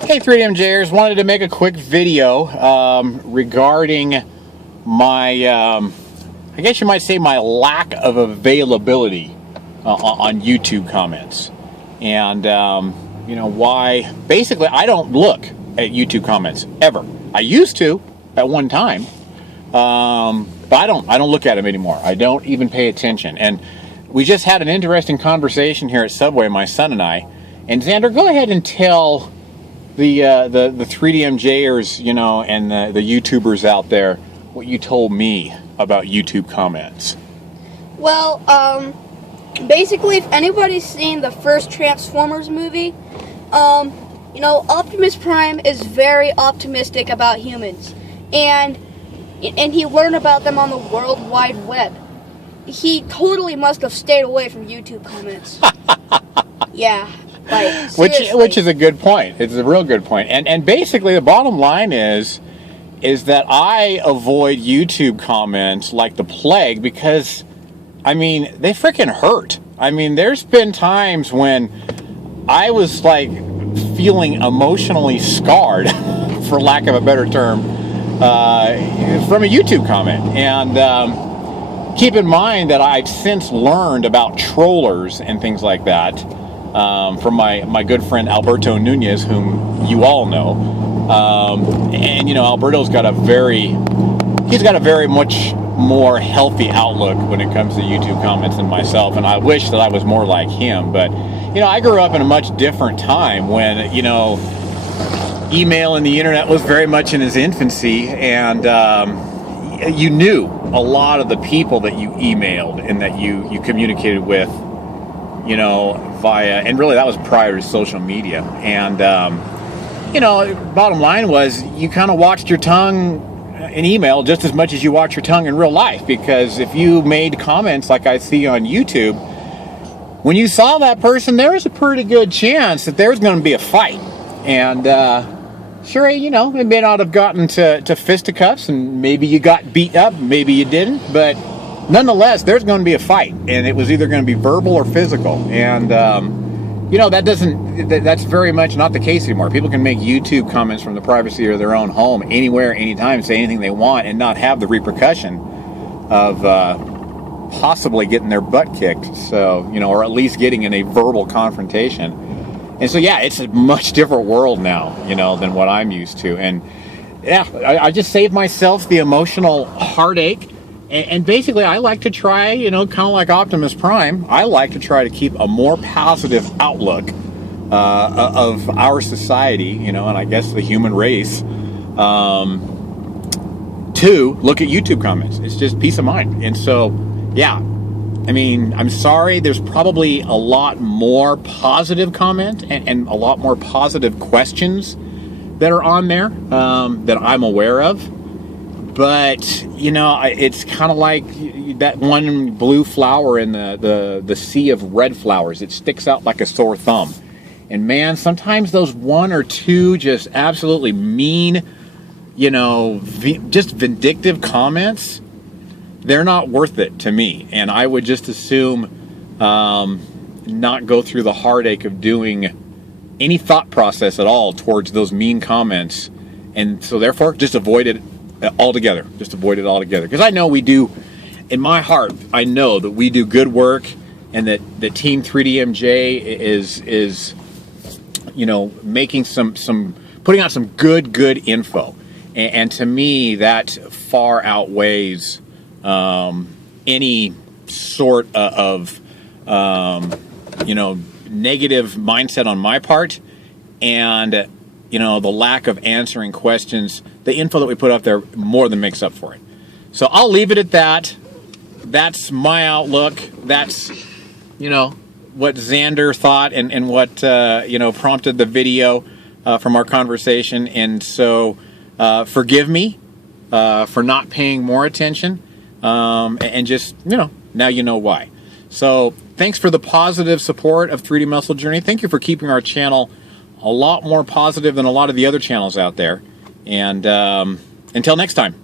Hey 3DMJers, wanted to make a quick video regarding my, I guess you might say my lack of availability on YouTube comments. And, you know, why, basically I don't look at YouTube comments, ever. I used to at one time, but I don't look at them anymore. I don't even pay attention. And we just had an interesting conversation here at Subway, my son and I. And Xander, go ahead and tell the 3DMJers, you know, and the YouTubers out there what you told me about YouTube comments. Well, basically, if anybody's seen the first Transformers movie, you know, Optimus Prime is very optimistic about humans, and he learned about them on the World Wide Web. He totally must have stayed away from YouTube comments. Yeah. Like, which is a good point. It's a real good point. And basically the bottom line is that I avoid YouTube comments like the plague because, I mean, they freaking hurt. I mean, there's been times when I was like feeling emotionally scarred, for lack of a better term, from a YouTube comment. And keep in mind that I've since learned about trollers and things like that. From my good friend Alberto Nunez, whom you all know, and you know Alberto's got a very much more healthy outlook when it comes to YouTube comments than myself, and I wish that I was more like him. But you know, I grew up in a much different time when, you know, email and the internet was very much in its infancy, and you knew a lot of the people that you emailed and that you communicated with, you know, via, and really that was prior to social media. And you know, bottom line was you kind of watched your tongue in email just as much as you watch your tongue in real life, because if you made comments like I see on YouTube, when you saw that person, there was a pretty good chance that there was going to be a fight. And sure, you know, it may not have gotten to fisticuffs, and maybe you got beat up, maybe you didn't, but nonetheless, there's going to be a fight, and it was either going to be verbal or physical. And you know, that's very much not the case anymore. People can make YouTube comments from the privacy of their own home, anywhere, anytime, say anything they want, and not have the repercussion of possibly getting their butt kicked. So, you know, or at least getting in a verbal confrontation. And so, yeah, it's a much different world now, you know, than what I'm used to. And yeah, I just saved myself the emotional heartache. And basically, I like to try, you know, kind of like Optimus Prime, I like to try to keep a more positive outlook of our society, you know, and I guess the human race, to look at YouTube comments. It's just peace of mind. And so, yeah, I mean, I'm sorry, there's probably a lot more positive comment and a lot more positive questions that are on there that I'm aware of. But, you know, it's kind of like that one blue flower in the sea of red flowers. It sticks out like a sore thumb. And man, sometimes those one or two just absolutely mean, you know, just vindictive comments, they're not worth it to me. And I would just assume not go through the heartache of doing any thought process at all towards those mean comments. And so therefore, just avoid it altogether. Just avoid it altogether. Because I know we do, in my heart, I know that we do good work, and that the Team 3DMJ is you know, making putting out some good info. And to me, that far outweighs any sort of you know, negative mindset on my part, and you know, the lack of answering questions. The info that we put up there more than makes up for it. So I'll leave it at that. That's my outlook. That's, you know, what Xander thought and what, you know, prompted the video from our conversation. And so forgive me for not paying more attention, and just, you know, now you know why. So thanks for the positive support of 3D Muscle Journey. Thank you for keeping our channel a lot more positive than a lot of the other channels out there. And until next time.